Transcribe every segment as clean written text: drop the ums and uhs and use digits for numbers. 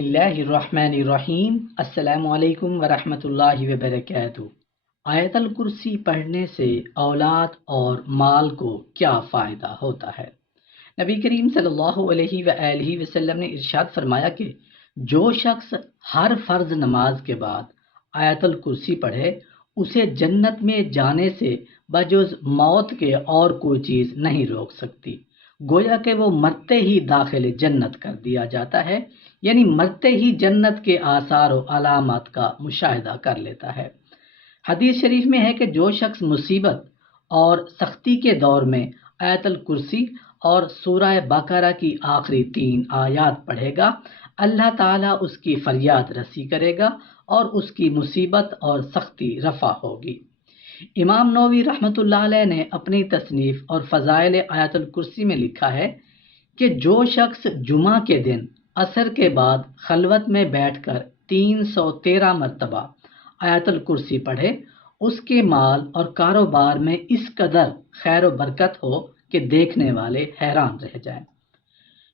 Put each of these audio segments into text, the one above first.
اللہ الرحمن الرحیم۔ السلام علیکم ورحمۃ اللہ وبرکاتہ۔ آیت الکرسی پڑھنے سے اولاد اور مال کو کیا فائدہ ہوتا ہے؟ نبی کریم صلی اللہ علیہ وآلہ وسلم نے ارشاد فرمایا کہ جو شخص ہر فرض نماز کے بعد آیت الکرسی پڑھے اسے جنت میں جانے سے بجز موت کے اور کوئی چیز نہیں روک سکتی، گویا کہ وہ مرتے ہی داخل جنت کر دیا جاتا ہے، یعنی مرتے ہی جنت کے آثار و علامات کا مشاہدہ کر لیتا ہے۔ حدیث شریف میں ہے کہ جو شخص مصیبت اور سختی کے دور میں آیت الکرسی اور سورہ بقرہ کی آخری 3 آیات پڑھے گا، اللہ تعالیٰ اس کی فریاد رسی کرے گا اور اس کی مصیبت اور سختی رفع ہوگی۔ امام نووی رحمۃ اللہ علیہ نے اپنی تصنیف اور فضائل آیت الکرسی میں لکھا ہے کہ جو شخص جمعہ کے دن عصر کے بعد خلوت میں بیٹھ کر 313 مرتبہ آیت الکرسی پڑھے، اس کے مال اور کاروبار میں اس قدر خیر و برکت ہو کہ دیکھنے والے حیران رہ جائیں۔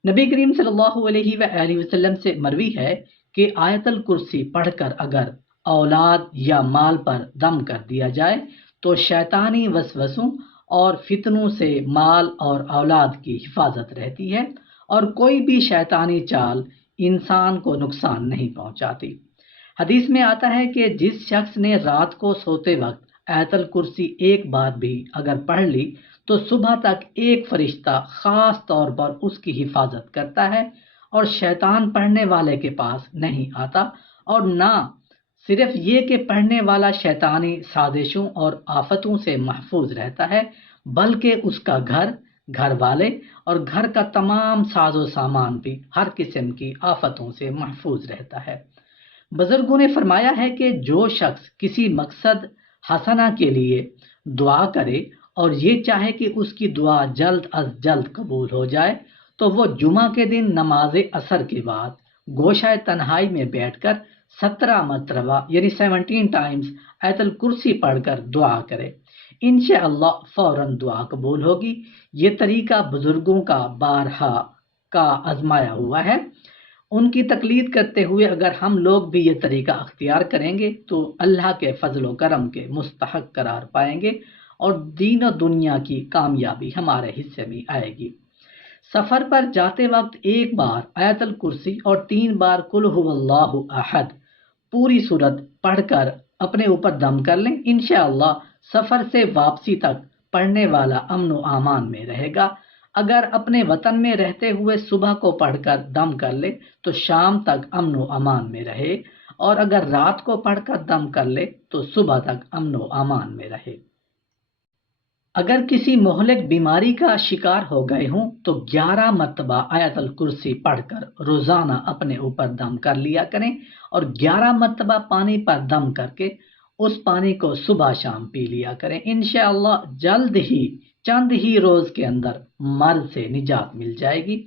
نبی کریم صلی اللہ علیہ وآلہ وسلم سے مروی ہے کہ آیت الکرسی پڑھ کر اگر اولاد یا مال پر دم کر دیا جائے تو شیطانی وسوسوں اور فتنوں سے مال اور اولاد کی حفاظت رہتی ہے اور کوئی بھی شیطانی چال انسان کو نقصان نہیں پہنچاتی۔ حدیث میں آتا ہے کہ جس شخص نے رات کو سوتے وقت آیت الکرسی ایک بار بھی اگر پڑھ لی تو صبح تک ایک فرشتہ خاص طور پر اس کی حفاظت کرتا ہے اور شیطان پڑھنے والے کے پاس نہیں آتا، اور نہ صرف یہ کہ پڑھنے والا شیطانی سازشوں اور آفتوں سے محفوظ رہتا ہے، بلکہ اس کا گھر والے اور گھر کا تمام ساز و سامان بھی ہر قسم کی آفتوں سے محفوظ رہتا ہے۔ بزرگوں نے فرمایا ہے کہ جو شخص کسی مقصد حسنہ کے لیے دعا کرے اور یہ چاہے کہ اس کی دعا جلد از جلد قبول ہو جائے تو وہ جمعہ کے دن نماز عصر کے بعد گوشہ تنہائی میں بیٹھ کر 17 مرتبہ یعنی 17 ٹائمز آیت الکرسی پڑھ کر دعا کرے، انشاءاللہ فوراً دعا قبول ہوگی۔ یہ طریقہ بزرگوں کا بارہا کا آزمایا ہوا ہے، ان کی تقلید کرتے ہوئے اگر ہم لوگ بھی یہ طریقہ اختیار کریں گے تو اللہ کے فضل و کرم کے مستحق قرار پائیں گے اور دین و دنیا کی کامیابی ہمارے حصے میں آئے گی۔ سفر پر جاتے وقت ایک بار آیت الکرسی اور 3 بار قل هو اللہ احد پوری صورت پڑھ کر اپنے اوپر دم کر لیں، انشاءاللہ سفر سے واپسی تک پڑھنے والا امن و امان میں رہے گا۔ اگر اپنے وطن میں رہتے ہوئے صبح کو پڑھ کر دم کر لے تو شام تک امن و امان میں رہے، اور اگر رات کو پڑھ کر دم کر لے تو صبح تک امن و امان میں رہے۔ اگر کسی مہلک بیماری کا شکار ہو گئے ہوں تو 11 مرتبہ آیت الکرسی پڑھ کر روزانہ اپنے اوپر دم کر لیا کریں، اور 11 مرتبہ پانی پر دم کر کے اس پانی کو صبح شام پی لیا کریں، انشاءاللہ جلد ہی چند ہی روز کے اندر مرض سے نجات مل جائے گی۔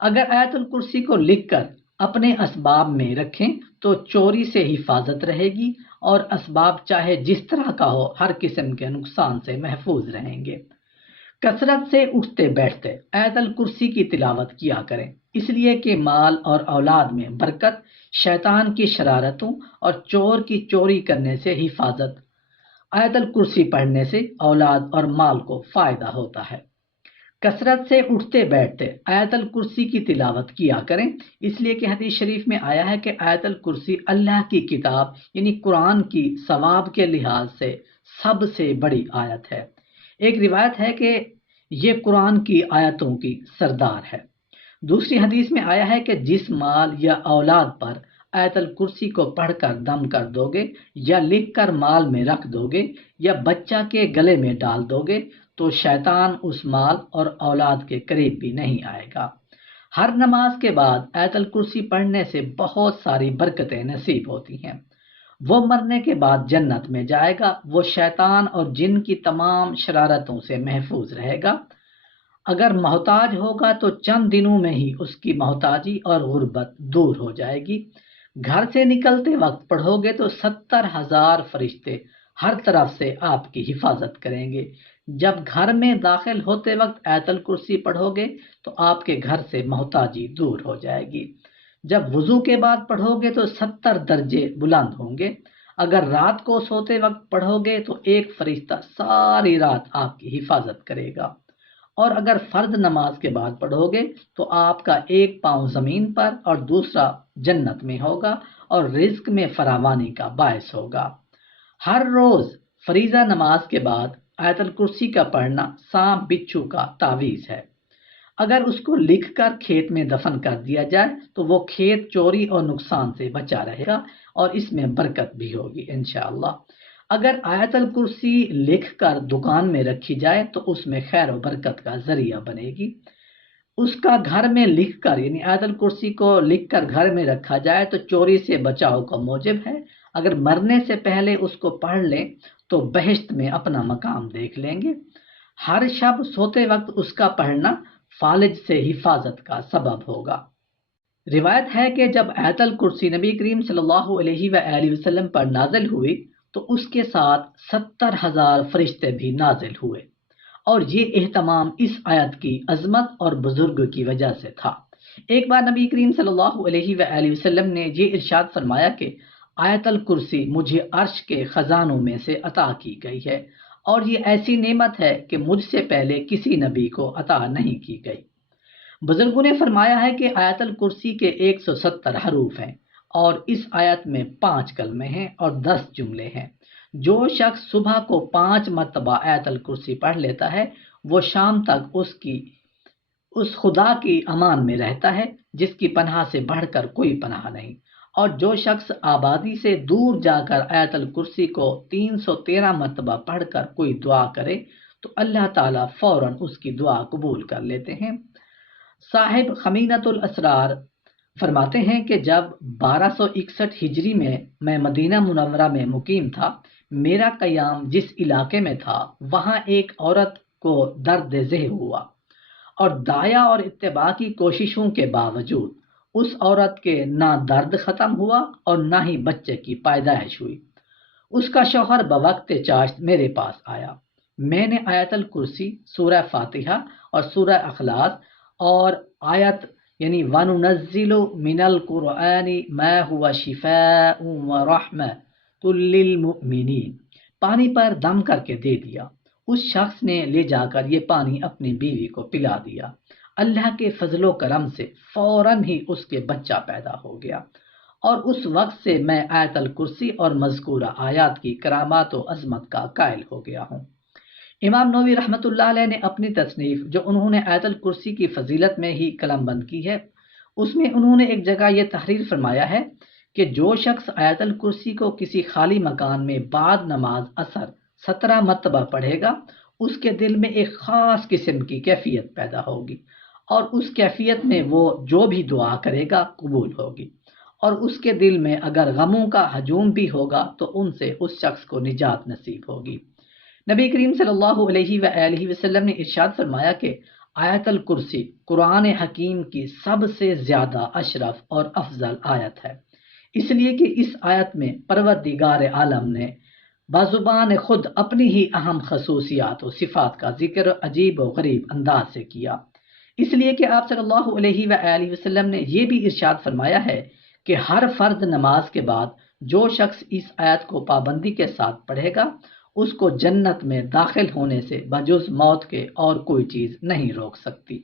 اگر آیت الکرسی کو لکھ کر اپنے اسباب میں رکھیں تو چوری سے حفاظت رہے گی اور اسباب چاہے جس طرح کا ہو ہر قسم کے نقصان سے محفوظ رہیں گے۔ کثرت سے اٹھتے بیٹھتے آیت الکرسی کی تلاوت کیا کریں، اس لیے کہ مال اور اولاد میں برکت، شیطان کی شرارتوں اور چور کی چوری کرنے سے حفاظت آیت الکرسی پڑھنے سے اولاد اور مال کو فائدہ ہوتا ہے۔ کثرت سے اٹھتے بیٹھتے آیت الکرسی کی تلاوت کیا کریں، اس لیے کہ حدیث شریف میں آیا ہے کہ آیت الکرسی اللہ کی کتاب یعنی قرآن کی ثواب کے لحاظ سے سب سے بڑی آیت ہے۔ ایک روایت ہے کہ یہ قرآن کی آیتوں کی سردار ہے۔ دوسری حدیث میں آیا ہے کہ جس مال یا اولاد پر آیت الکرسی کو پڑھ کر دم کر دو گے یا لکھ کر مال میں رکھ دو گے یا بچہ کے گلے میں ڈال دو گے تو شیطان اس مال اور اولاد کے قریب بھی نہیں آئے گا۔ ہر نماز کے بعد آیت الکرسی پڑھنے سے بہت ساری برکتیں نصیب ہوتی ہیں۔ وہ مرنے کے بعد جنت میں جائے گا، وہ شیطان اور جن کی تمام شرارتوں سے محفوظ رہے گا۔ اگر محتاج ہوگا تو چند دنوں میں ہی اس کی محتاجی اور غربت دور ہو جائے گی۔ گھر سے نکلتے وقت پڑھو گے تو 70,000 فرشتے ہر طرف سے آپ کی حفاظت کریں گے۔ جب گھر میں داخل ہوتے وقت آیت الکرسی پڑھو گے تو آپ کے گھر سے محتاجی دور ہو جائے گی۔ جب وضو کے بعد پڑھو گے تو 70 درجے بلند ہوں گے۔ اگر رات کو سوتے وقت پڑھو گے تو ایک فرشتہ ساری رات آپ کی حفاظت کرے گا، اور اگر فرض نماز کے بعد پڑھو گے تو آپ کا ایک پاؤں زمین پر اور دوسرا جنت میں ہوگا اور رزق میں فراوانی کا باعث ہوگا۔ ہر روز فریضہ نماز کے بعد آیت الکرسی کا پڑھنا سانپ بچھو کا تعویذ ہے۔ اگر اس کو لکھ کر کھیت میں دفن کر دیا جائے تو وہ کھیت چوری اور نقصان سے بچا رہے گا اور اس میں برکت بھی ہوگی انشاءاللہ۔ اگر آیت الکرسی لکھ کر دکان میں رکھی جائے تو اس میں خیر و برکت کا ذریعہ بنے گی۔ اس کا گھر میں لکھ کر یعنی آیت الکرسی کو لکھ کر گھر میں رکھا جائے تو چوری سے بچاؤ کا موجب ہے۔ اگر مرنے سے پہلے اس کو پڑھ لیں تو بہشت میں اپنا مقام دیکھ لیں گے۔ ہر شب سوتے وقت اس کا پڑھنا فالج سے حفاظت کا سبب ہوگا۔ روایت ہے کہ جب آیت الکرسی نبی کریم صلی اللہ علیہ وآلہ وسلم پر نازل ہوئی تو اس کے ساتھ 70,000 فرشتے بھی نازل ہوئے، اور یہ اہتمام اس آیت کی عظمت اور بزرگ کی وجہ سے تھا۔ ایک بار نبی کریم صلی اللہ علیہ وآلہ وسلم نے یہ ارشاد فرمایا کہ آیت الکرسی مجھے عرش کے خزانوں میں سے عطا کی گئی ہے، اور یہ ایسی نعمت ہے کہ مجھ سے پہلے کسی نبی کو عطا نہیں کی گئی۔ بزرگوں نے فرمایا ہے کہ آیت الکرسی کے 170 حروف ہیں، اور اس آیت میں 5 کلمے ہیں اور 10 جملے ہیں۔ جو شخص صبح کو 5 مرتبہ آیت الکرسی پڑھ لیتا ہے وہ شام تک اس خدا کی امان میں رہتا ہے جس کی پناہ سے بڑھ کر کوئی پناہ نہیں، اور جو شخص آبادی سے دور جا کر آیت الکرسی کو 313 مرتبہ پڑھ کر کوئی دعا کرے تو اللہ تعالیٰ فوراً اس کی دعا قبول کر لیتے ہیں۔ صاحب خمینۃ الاسرار فرماتے ہیں کہ جب 1261 ہجری میں مدینہ منورہ میں مقیم تھا، میرا قیام جس علاقے میں تھا وہاں ایک عورت کو درد ذہ ہوا، اور دایا اور اتباع کی کوششوں کے باوجود اس عورت کے نہ درد ختم ہوا اور نہ ہی بچے کی پیدائش ہوئی۔ اس کا شوہر بوقت چاشت میرے پاس آیا، میں نے آیت الکرسی، سورہ فاتحہ اور سورہ اخلاص اور آیت یعنی وَنُنَزِّلُ مِنَ الْقُرْآنِ مَا هُوَ شِفَاءٌ وَرَحْمَةٌ لِّلْمُؤْمِنِينَ پانی پر دم کر کے دے دیا۔ اس شخص نے لے جا کر یہ پانی اپنی بیوی کو پلا دیا۔ اللہ کے فضل و کرم سے فوراً ہی اس کے بچہ پیدا ہو گیا، اور اس وقت سے میں آیت الکرسی اور مذکورہ آیات کی کرامات و عظمت کا قائل ہو گیا ہوں۔ امام نووی رحمۃ اللہ علیہ نے اپنی تصنیف جو انہوں نے آیت الکرسی کی فضیلت میں ہی قلم بند کی ہے، اس میں انہوں نے ایک جگہ یہ تحریر فرمایا ہے کہ جو شخص آیت الکرسی کو کسی خالی مکان میں بعد نماز عصر 17 مرتبہ پڑھے گا، اس کے دل میں ایک خاص قسم کی کیفیت پیدا ہوگی، اور اس کیفیت میں وہ جو بھی دعا کرے گا قبول ہوگی، اور اس کے دل میں اگر غموں کا ہجوم بھی ہوگا تو ان سے اس شخص کو نجات نصیب ہوگی۔ نبی کریم صلی اللہ علیہ وآلہ وسلم نے ارشاد فرمایا کہ آیت الکرسی قرآن حکیم کی سب سے زیادہ اشرف اور افضل آیت ہے، اس لیے کہ اس آیت میں پروردگار عالم نے بازبان خود اپنی ہی اہم خصوصیات و صفات کا ذکر عجیب و غریب انداز سے کیا۔ اس لیے کہ آپ صلی اللہ علیہ وآلہ وسلم نے یہ بھی ارشاد فرمایا ہے کہ ہر فرض نماز کے بعد جو شخص اس آیت کو پابندی کے ساتھ پڑھے گا اس کو جنت میں داخل ہونے سے بجز موت کے اور کوئی چیز نہیں روک سکتی۔